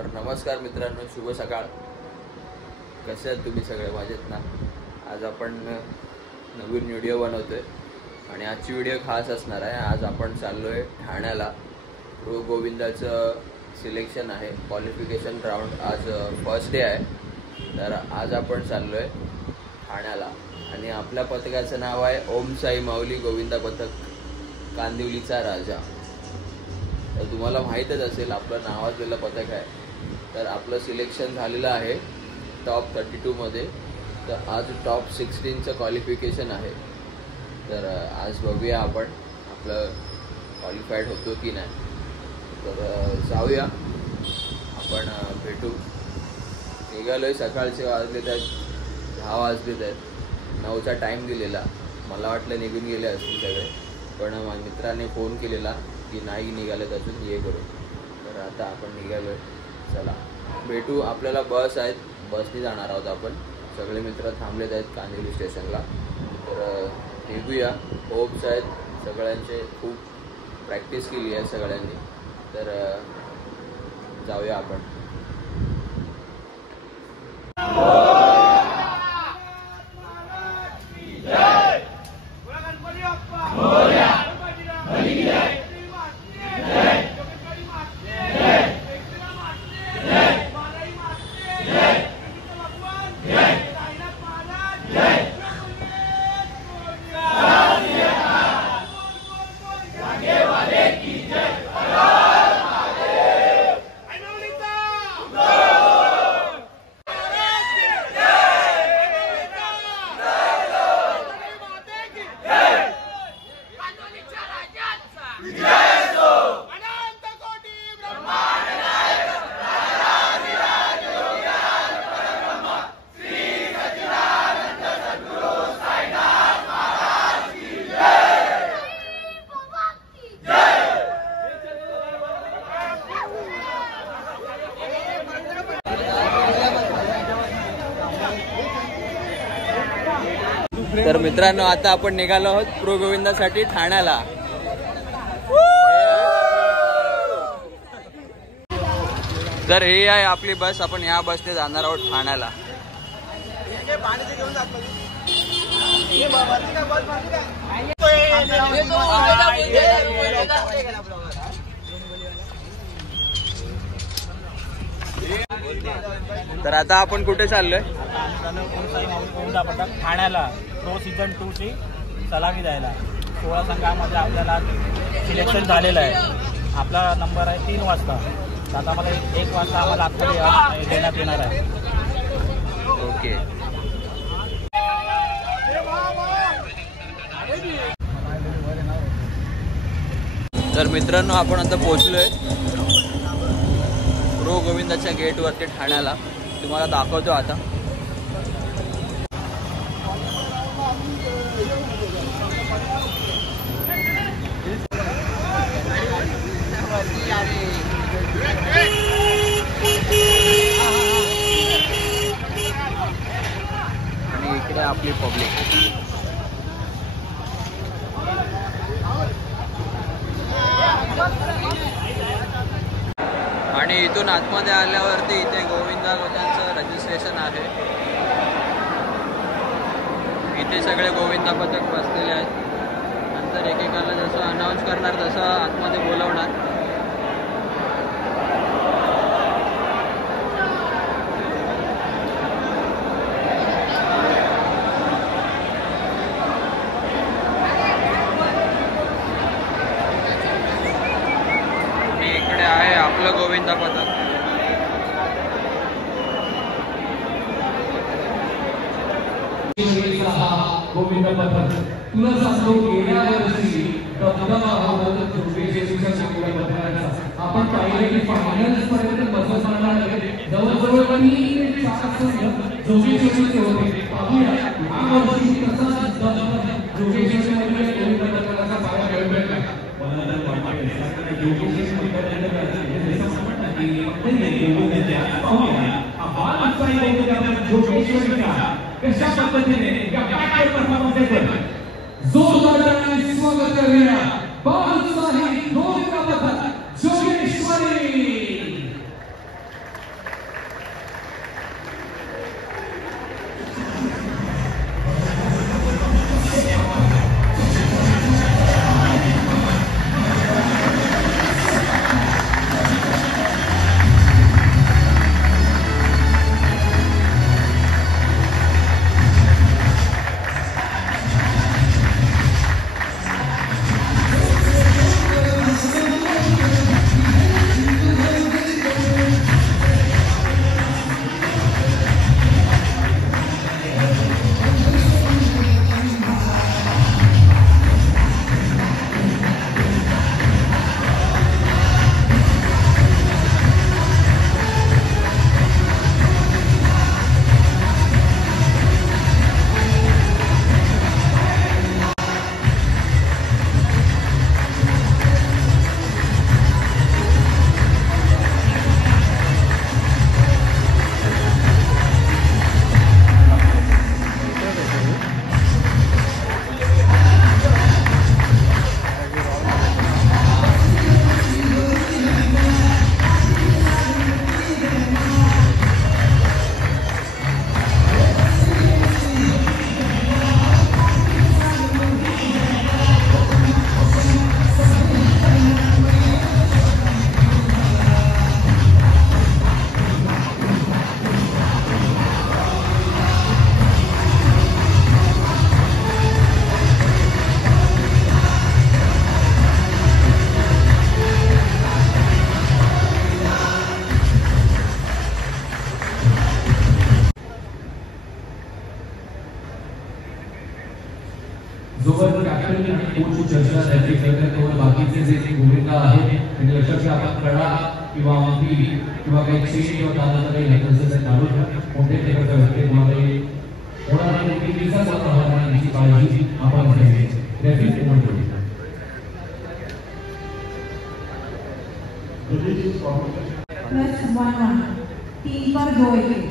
तर नमस्कार मित्रांनो, शुभ सकाळ. कसे आहात तुम्ही सगळे? मजेत ना? आज आपण नवीन व्हिडिओ बनवतोय आणि आजची व्हिडिओ खास असणार आहे. आज आपण चाललोय ठाण्याला. प्रो गोविंदाचं सिलेक्शन आहे, क्वालिफिकेशन राऊंड. आज फर्स्ट डे आहे, तर आज आपण चाललोय ठाण्याला. आणि आपल्या पथकाचं नाव आहे ओम साई माऊली गोविंदा पथक, कांदिवलीचा राजा. तर तुम्हाला माहीतच असेल, आपलं नावाजलेलं पथक आहे. तर आपलं सिलेक्शन झालेलं आहे टॉप 32 मध्ये. तर आज टॉप 16चं क्वालिफिकेशन आहे. तर आज बघूया आपण आपलं क्वालिफाईड होतो की नाही. तर जाऊया आपण, भेटू. निघालोय. सकाळचे वाजलेत आहेत 10 वाजलेत आहेत. 9चा टाईम दिलेला. मला वाटलं निघून गेले असतील सगळे, पण मित्राने फोन केलेला की नाही निघालेत अजून, ये करू. तर आता आपण निघालोय. चला भेटू. आपल्याला बस आहेत, बसने जाणार आहोत आपण. सगळे मित्र थांबलेत आहेत कांदिवली स्टेशनला. तर निघूया. होप्स आहेत सगळ्यांचे, खूप प्रॅक्टिस केली आहे सगळ्यांनी. तर जाऊया आपण. तर मित्रांनो, आता आपण निघालो आहोत प्रो गोविंदासाठी ठाण्याला. तर ही आहे आपली बस. आपण या बसने जाणार आहोत ठाण्याला. तर आता आपण कुठे चाललोय? ठाण्याला प्रो सीझन 2 ची सलामी द्यायला. 16 संघामध्ये आपल्याला सिलेक्शन झालेलं आहे. आपला नंबर आहे 3 वाजता. आता मला 1 वाजता आम्हाला आतमध्ये देण्यात येणार आहे. ओके. तर मित्रांनो, आपण आता पोहोचलोय प्रो गोविंदाच्या गेटवरती ठाण्याला. तुम्हाला दाखवतो आता. आणि इकडे आपली पब्लिक. आणि इथून आतमध्ये आल्यावरती इथे गोविंदा लोकांचं रजिस्ट्रेशन आहे. इथे सगळे गोविंदा पथक बसलेले आहेत. नंतर एकेकाला जसं अनाऊन्स करणार तसं आतमध्ये बोलवणार. इकडे आहे आपलं गोविंदा पथक. गोविंदा पथक तुला सांगतो, गेल्या वर्षी आपण पाहिलं की फायनल्स पर्यंत बसत जाणार. जवळजवळ 3 ते 4 संघ जोगेश्वरीचे होते. पाहूया यावर्षी कसा जोगेश्वरीमध्ये गोविंदा पथकाचा पाया मिळवला. मला तर वाटतं जोगेश्वरी कशा पद्धतीने या पॅकेज परफॉर्मन्स जोरदार स्वागत करूया. बालसाही गोविंदा पथक जोगेश्वरी. कोणची चर्चा त्याची करण्यात बाकीचे जे भूमिका आहे त्यांनी लक्षात घ्या. आपण कडा किंवा अंगठी किंवा काही चेन किंवा दादाचं काही घातलं असेल तर काढून कोणत्या प्रकारच्या व्यक्ती कोणालाही होणारा व्यक्तीचा कोणता होणार याची काळजी आपण घ्यावी. रेफरी कोण करू +1 3 पर 2 विकेट.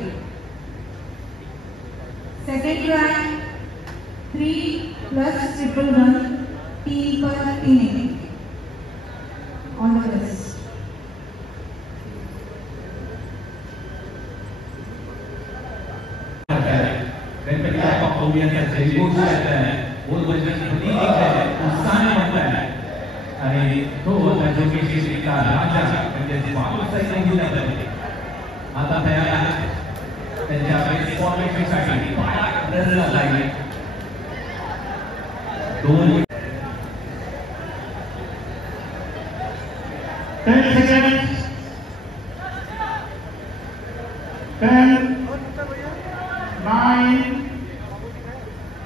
सेकंड ट्राय 3 + ट्रिपल 1 3 पर 3 wicket. All the best. Ganpati Bappa पौड़ियांचा जयघोष करता है. बोल बजरंग बली एक है उत्साहाने म्हणता है आणि तो होता जोगेश श्रीचा राजा म्हणजे बाबासाहेब दिला जाते. आता तयार आहे त्यांच्या फॉर्मेशनसाठी रनला लागले. 2 10 seconds 10 9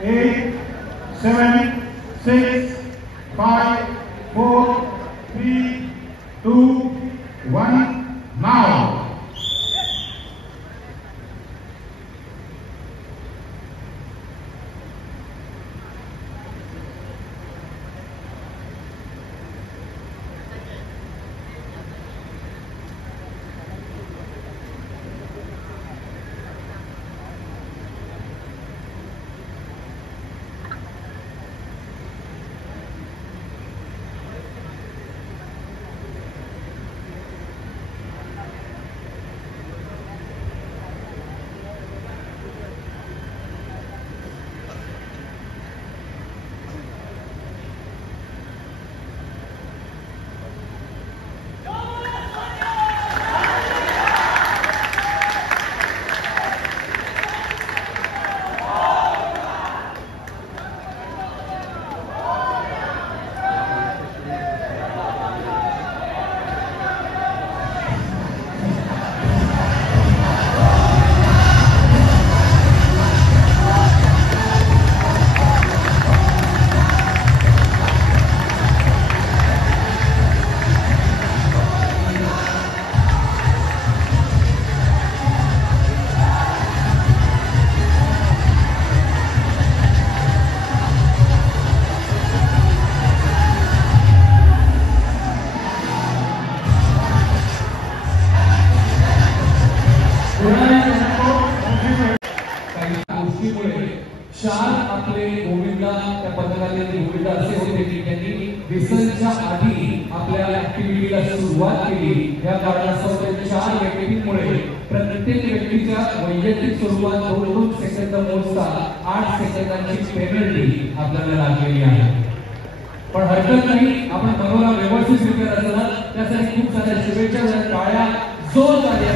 8 7 6 5 4 3 2 1 now. चार आपले गोविंदा त्या पथकातले गोविंदा असे होते की त्यांनी विसर्जनच्या आधी आपल्या ऍक्टिव्हिटीला सुरुवात केली. या कारणास्तव त्या 4 व्यक्तींमुळे प्रत्येक व्यक्तीच्या वैयक्तिक स्वरूपात 2-2 सेकंद मोजता 8 सेकंदांची पेनल्टी आपल्याला लागलेली आहे. पण हरकत नाही, आपण मनोरा व्यवस्थित रिपेअर असला त्यासाठी खूप साऱ्या शुभेच्छा. टाळ्या जोरदार या.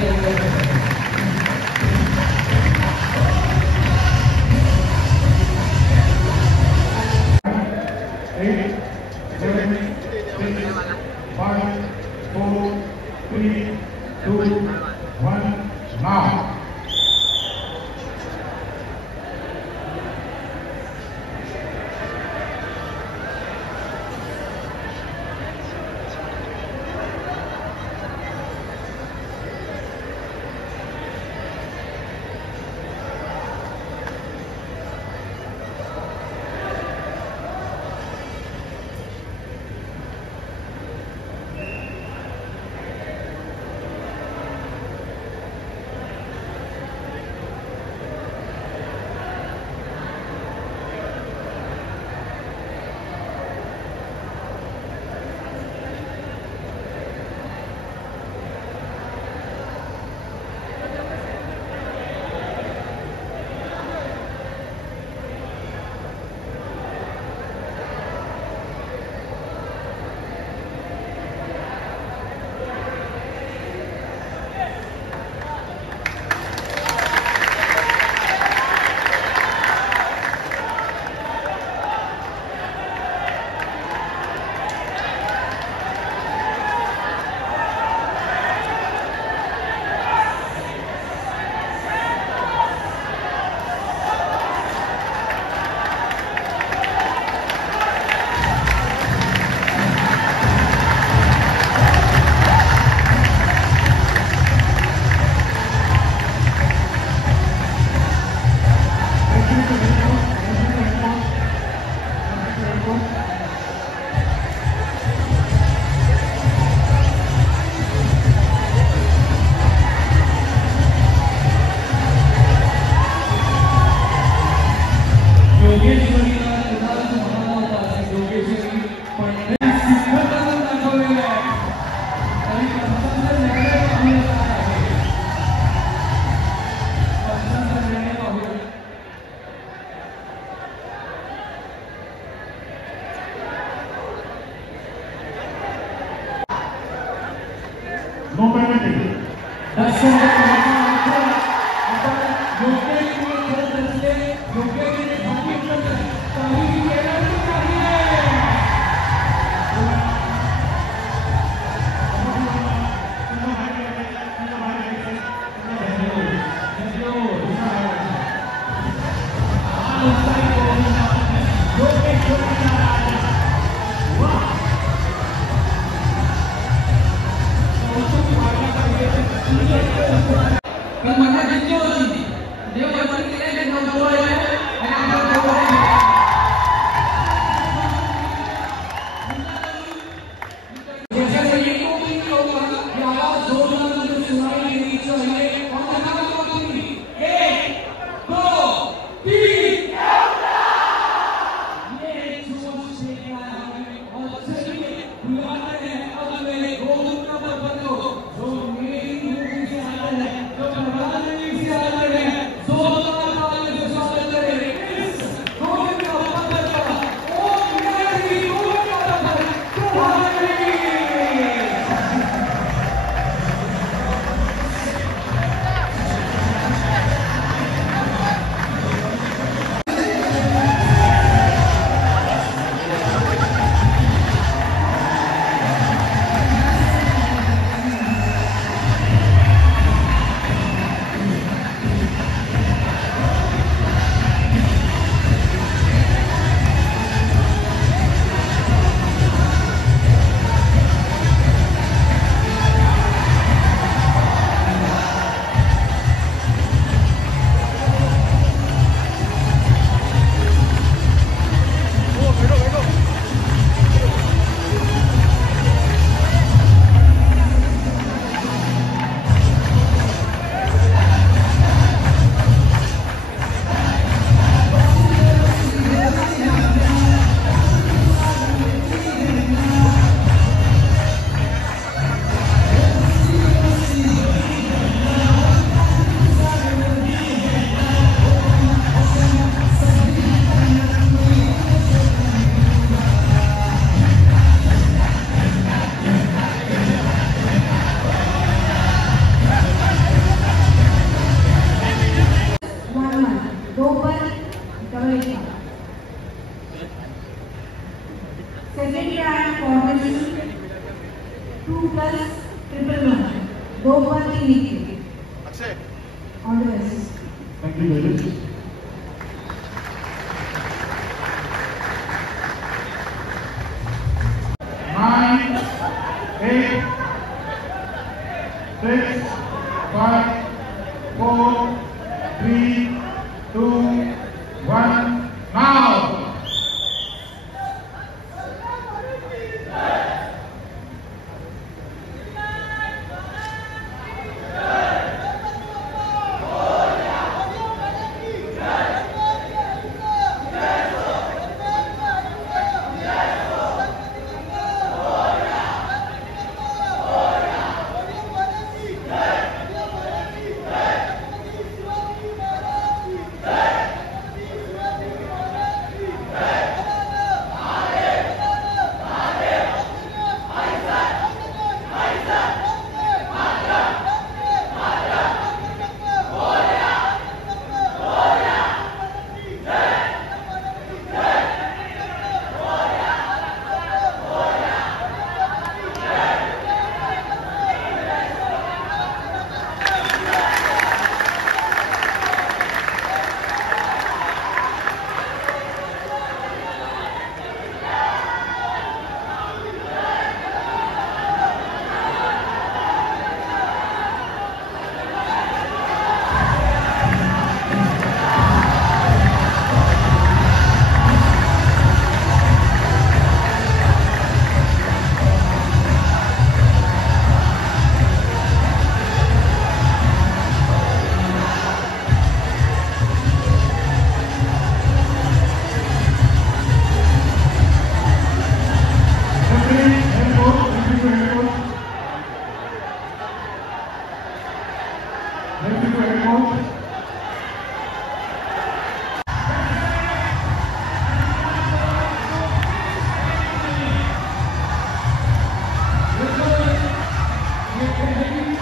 Second round formation 2 plus triple 1. Go for the Nikki. All the best. Thank you very much. Nine, 8, 6, 5, 4, 3, 2, 1. Now.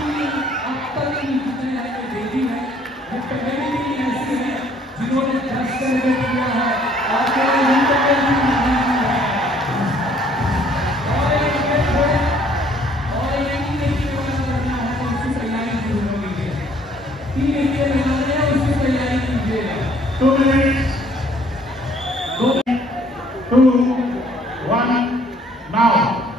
Thank you. 2 minutes. Go. 2, 1, now.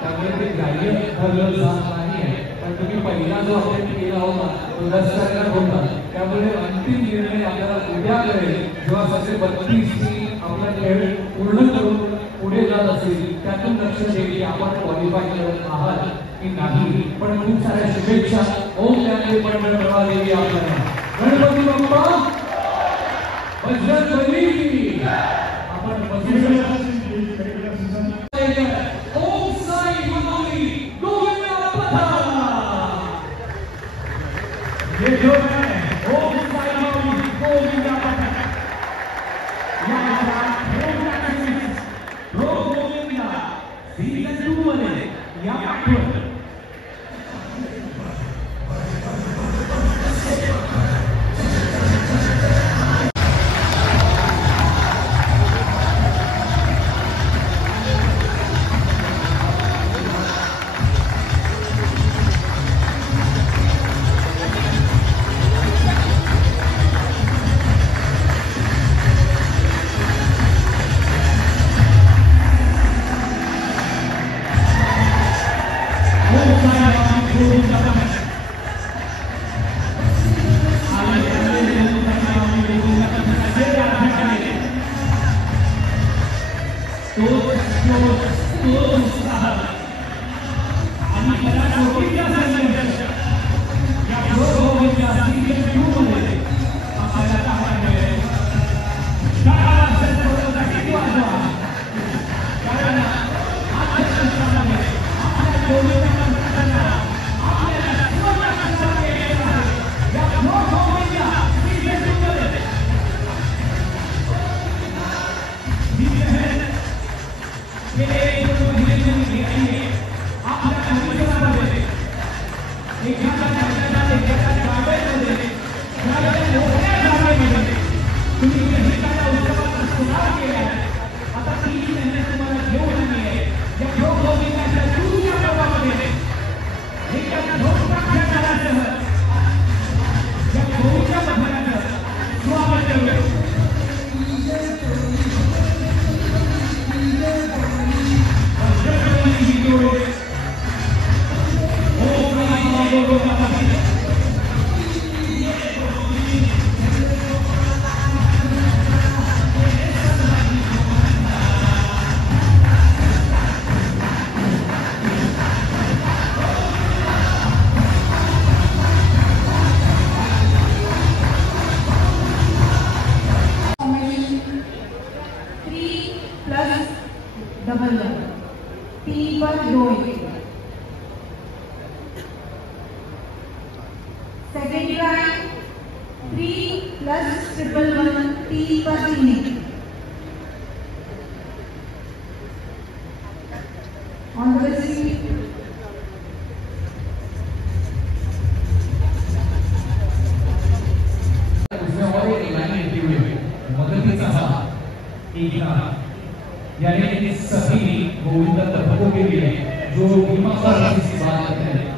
त्यामुळे ते ग्राह्य ठरलं जात नाही. पण तुम्ही पहिला जो अटेम्प्ट केला होता तो रस्त्याला होता. त्यामुळे अंतिम निर्णय आपल्याला उद्या कळेल जेव्हा सगळे 32 टीम आपला खेळ पूर्ण करून पुढे जात असेल. त्यातून लक्षात येईल की आपण क्वालिफाय करत आहात की नाही. पण खूप साऱ्या शुभेच्छा. ओम ज्ञानदेव मंडळ देवी आपल्याला. गणपती बाप्पा बजरंगबली. आपण बजरंग ये जो है ओम साई बाबा गोविंदा पटक या प्रो गोविंदा सीजन 2 मध्ये या पाठवर Second round 3 plus triple one T per inning. On the receipt. जो बीमा पॉलिसी की बात करते हैं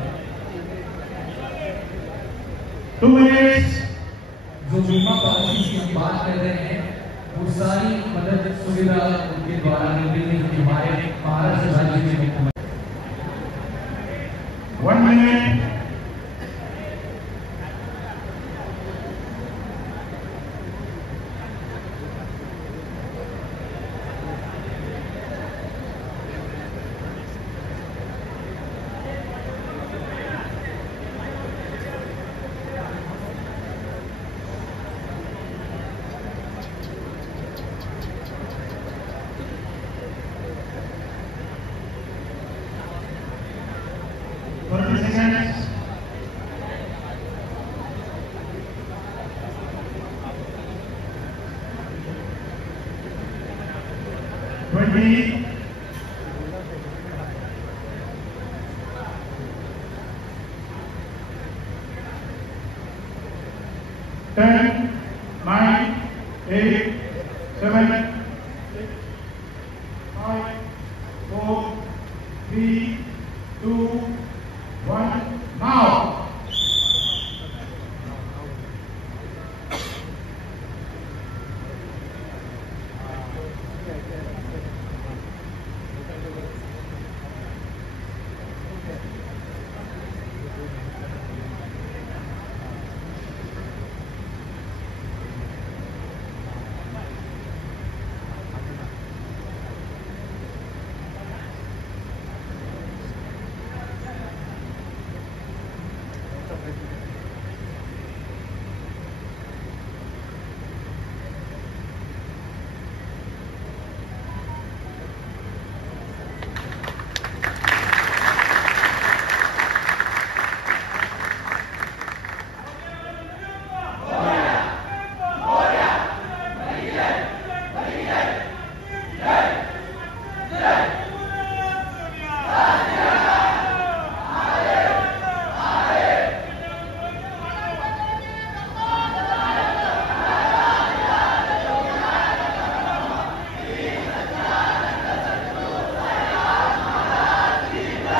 2 minutes जो बीमा पॉलिसी की बात कर रहे हैं वो सारी मदद सुविधा उनके द्वारा मिलती है हमारे महाराष्ट्र राज्य के मुख्यमंत्री 1 minute seconds. 20. 10, 9, 8, 7, 6, 5, 4, 3, 2, 1. Now.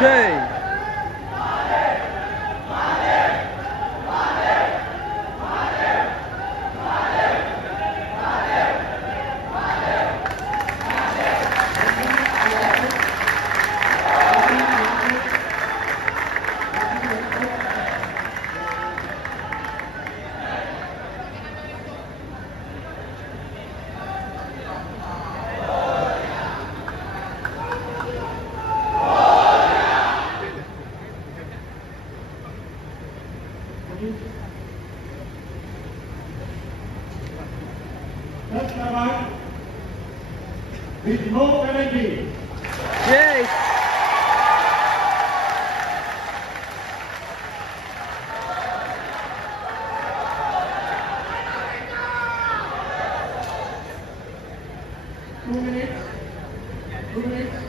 Jai Let's come with no penalty. Jai Two minutes. 2 minutes.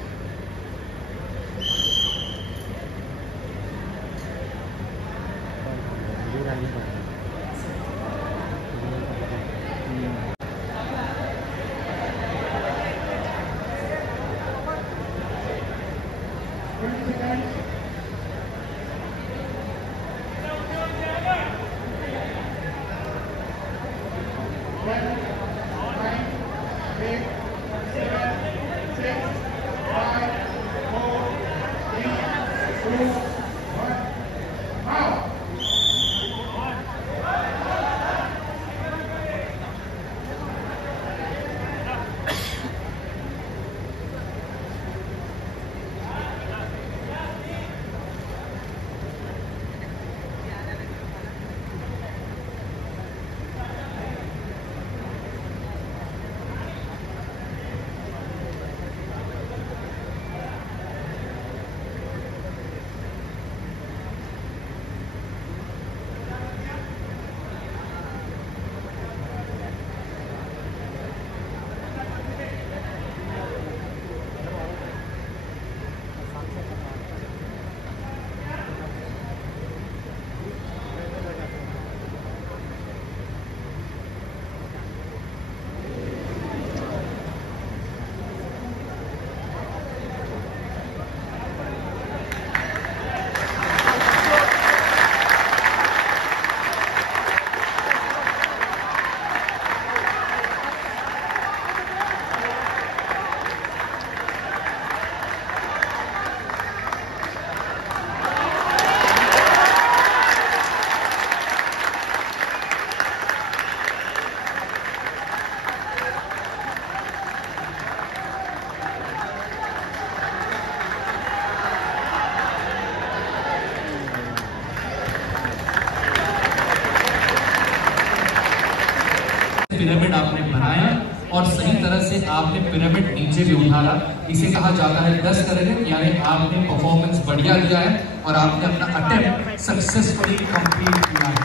से आपने पिरामिड नीचे भी उठाया, इसे कहा जाता है 10 करके, यानी आपने परफॉर्मेंस बढ़िया दिया है और आपने अपना अटेम्प्ट सक्सेसफुली कंप्लीट किया है।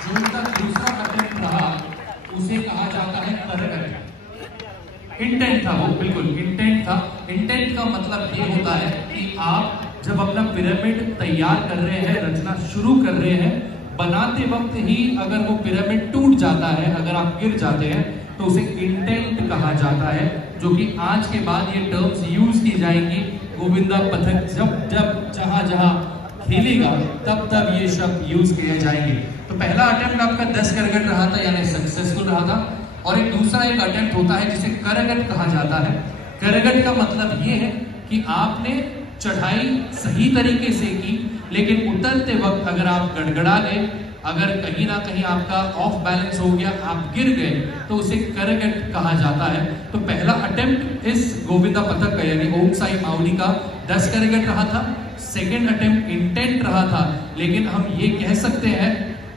जो उनका दूसरा अटेम्प्ट रहा उसे कहा जाता है करगट। इंटेंट था वो, बिल्कुल इंटेंट था। इंटेंट का मतलब ये होता है कि आप जब अपना पिरामिड तैयार कर रहे हैं, रचना शुरू कर रहे हैं, बनाते वक्त ही अगर वो पिरामिड टूट जाता है, अगर आप गिर जाते हैं, तो उसे इंटेंट कहा जाता है, जो कि आज के बाद ये टर्म्स यूज की जाएंगी। गोविंदा पथक जब जब जहां जहां खेलेगा तब तब ये शब्द यूज किए जाएंगे। तो पहला अटेम्प्ट आपका 10 करगट रहा था, यानी सक्सेसफुल रहा था। और एक दूसरा एक अटेम्प्ट होता है जिसे करगट कहा जाता है। करगट का मतलब ये है कि आपने चढ़ाई सही तरीके से की, लेकिन उतरते वक्त अगर आप गड़गड़ा गए, अगर कहीं ना कहीं आपका ऑफ बैलेंस हो गया, आप गिर गए, तो उसे करगट कहा जाता है। तो पहला अटेम्प्ट इस गोविंदा पथक का यानी ओम साई माउली का 10 करगट रहा था। सेकेंड अटेम्प्ट इंटेंट रहा था, लेकिन हम ये कह सकते हैं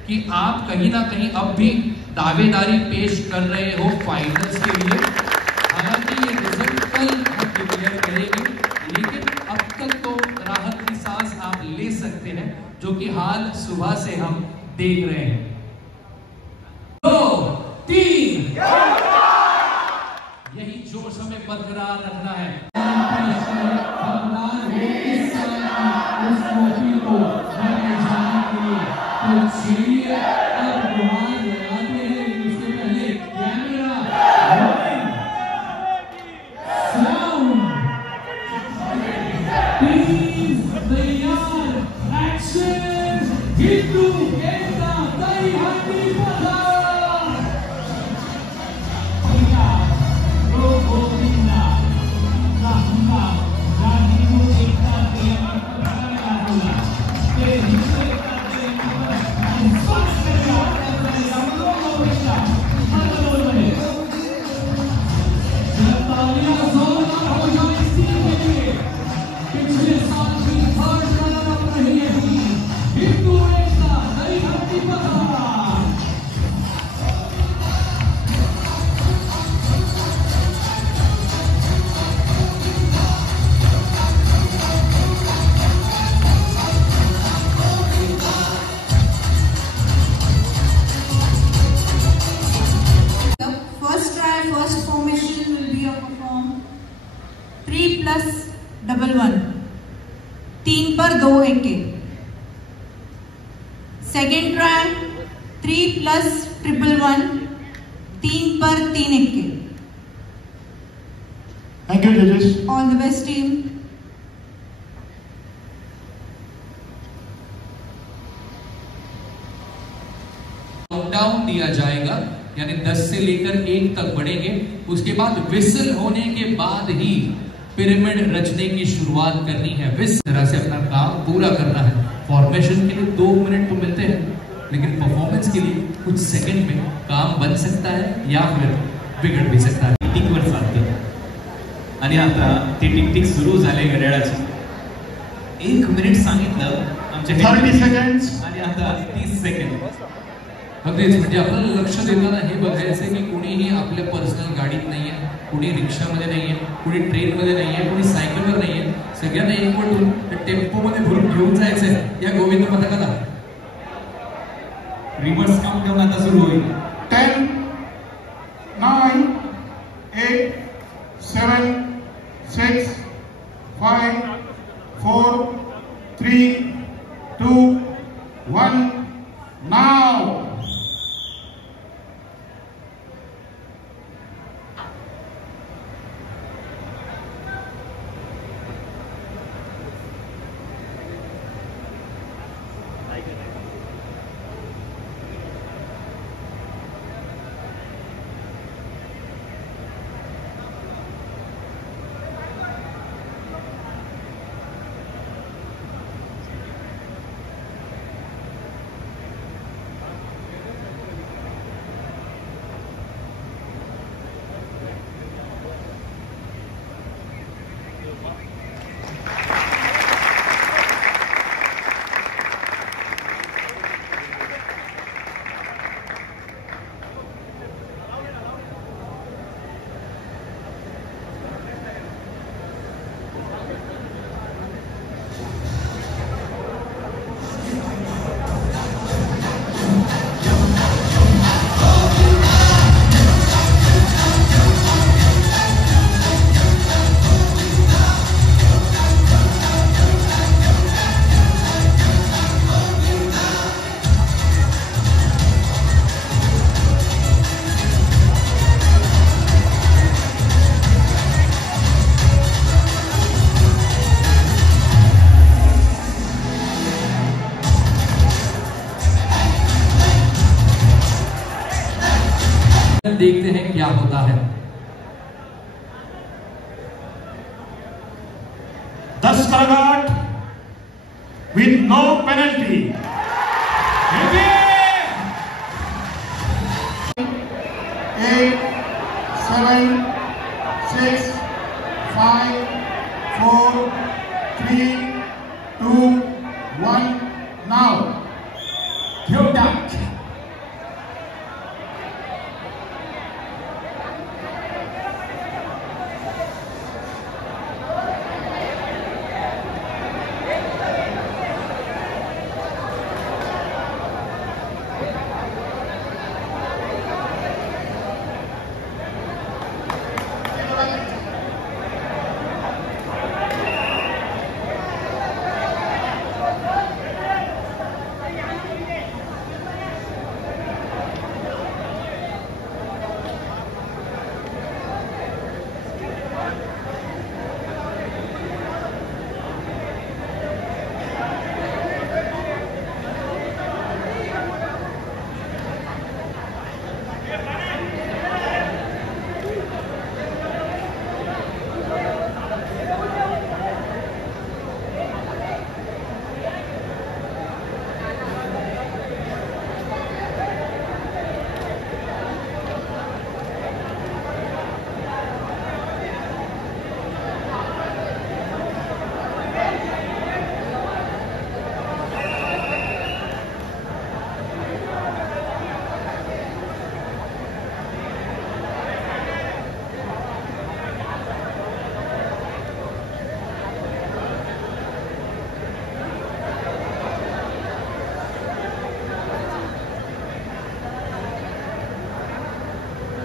कि आप कहीं ना कहीं अब भी दावेदारी पेश कर रहे हो फाइनल्स के लिए। हालांकि ये रिजल्ट कल हम डिक्लेयर करेंगे, लेकिन अब तक तो राहत की सांस आप ले सकते हैं, जो कि हाल सुबह से हम देख रहे हैं। 2 3 यही जोश हमें बरकरार रखना है। सेकेंड ट्राई 3 प्लस 111, 3 पर 3 एक्के। Thank you, judges. All the best team. Countdown दिया जाएगा, यानी 10 से लेकर 1 तक बढ़ेंगे। उसके बाद विसल होने के बाद ही पिरामिड रचने की शुरुआत करनी है। इस तरह से अपना काम पूरा करना है। फॉर्मेशन के लिए 2 मिनट तो मिलते हैं, लेकिन परफॉर्मेंस के लिए कुछ सेकंड में काम बन सकता है या फिर बिगड़ भी सकता है। टिकवर चालतं आणि आता ते टिक सुरू झाले घड्याळाचे। 1 मिनिट सांगितलं आमच्या 30 seconds. आणि आता 30 सेकंड। अगदीच, म्हणजे आपल्याला लक्ष देताना हे बघायचं की कुणीही आपल्या पर्सनल गाडीत नाहीये, कुणी रिक्षामध्ये नाहीये, कुणी ट्रेनमध्ये नाहीये, कुणी सायकलवर नाहीये। सगळ्यांना एकवटून टेम्पोमध्ये भरून घेऊन जायचंय या गोविंद पथकाला। रिव्हर्स काउंटडाऊन आता सुरू होईल। 10 9 8 7 6 5 4 3 2 1 now. होता है। 10 करगाट with no penalty. 8, 7, 6, 5, 4, 3, 2, 1. Now, give that.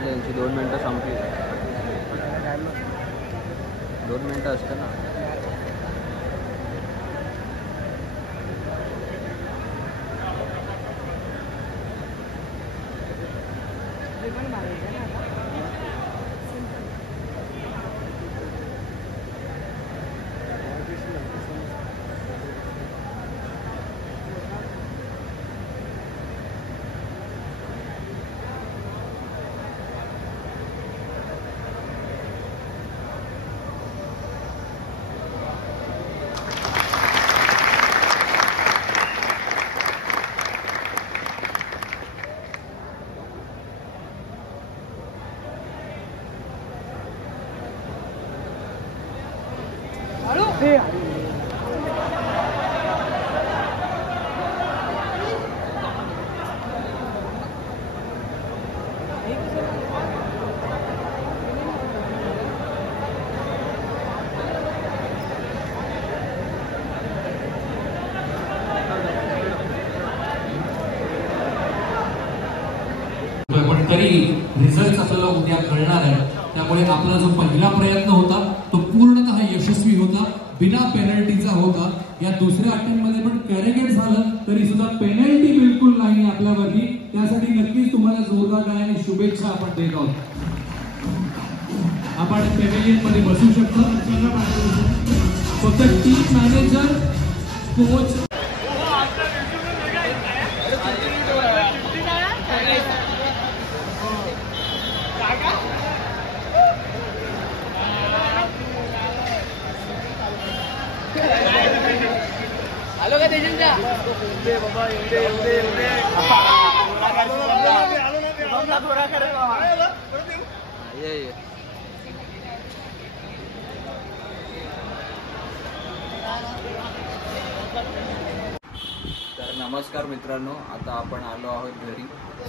यांची 2 मिनिटं संपली. 2 मिनिटं असतं ना. पण तरी रिझल्ट आपल्याला उद्या कळणार आहे, त्यामुळे आपला जो पहिला प्रयत्न होता तो पूर्णतः यशस्वी होता, बिना पेनल्टीचा होता. या दुसऱ्या अटेम्प्टमध्ये पण कॅरेगेट झालं तरी सुद्धा पेनल्टी बिलकुल नाही आपल्यावरती. त्यासाठी नक्कीच तुम्हाला जोरदार टाळ्यांनी शुभेच्छा आपण देत आहोत. आपण पॅव्हिलियन मध्ये बसू शकता. फक्त टीम मॅनेजर, कोच आलो का देशांच्या बाबा तर नमस्कार मित्रांनो, आता आपण आलो आहोत घरी.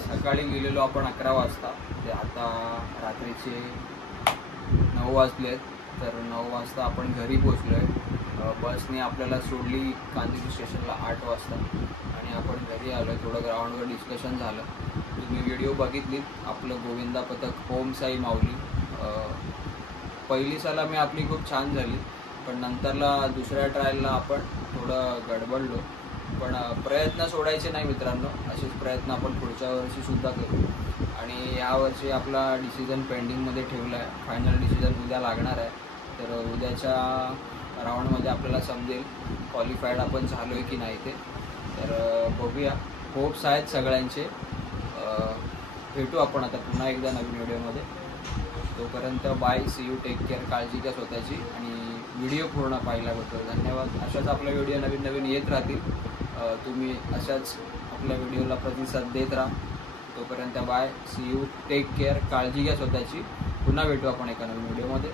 सकाळी गेलेलो आपण 11 वाजता, ते आता रात्रीचे 9 वाजलेत. तर 9 वाजता आपण घरी पोचलो आहे. बसने आपल्याला सोडली कांदिवली स्टेशनला 8 वाजता आणि आपण घरी आलो. थोडं ग्राउंडवर डिस्कशन झालं. तुम्ही व्हिडिओ बघितलीत. आपलं गोविंदा पथक ओम साई माऊली पहिली सलामी आपली खूप छान झाली, पण नंतरला दुसऱ्या ट्रायलला आपण थोडं गडबडलो. पण प्रयत्न सोडायचे नाही मित्रांनो. असेच प्रयत्न आपण पुढच्या वर्षीसुद्धा करू. आणि यावर्षी आपला डिसिजन पेंडिंगमध्ये ठेवला आहे. फायनल डिसिजन उद्या लागणार आहे. तर उद्याच्या राऊंडमध्ये आपल्याला समजेल क्वालिफाईड आपण झालो आहे की नाही ते. तर बघूया. होप्स आहेत सगळ्यांचे. भेटू आपण आता पुन्हा एकदा नवीन व्हिडिओमध्ये. तोपर्यंत bye, see you, take care, काळजी घ्या स्वतःची आणि व्हिडिओ पूर्ण पाहिल्याबद्दल धन्यवाद. अशाच आपल्या व्हिडिओ नवीन नवीन येत राहतील. तुम्ही अशाच आपल्या व्हिडिओला प्रतिसाद देत राहा. तोपर्यंत bye, see you, take care, काळजी घ्या स्वतःची. पुन्हा भेटू आपण एका नवीन व्हिडिओमध्ये.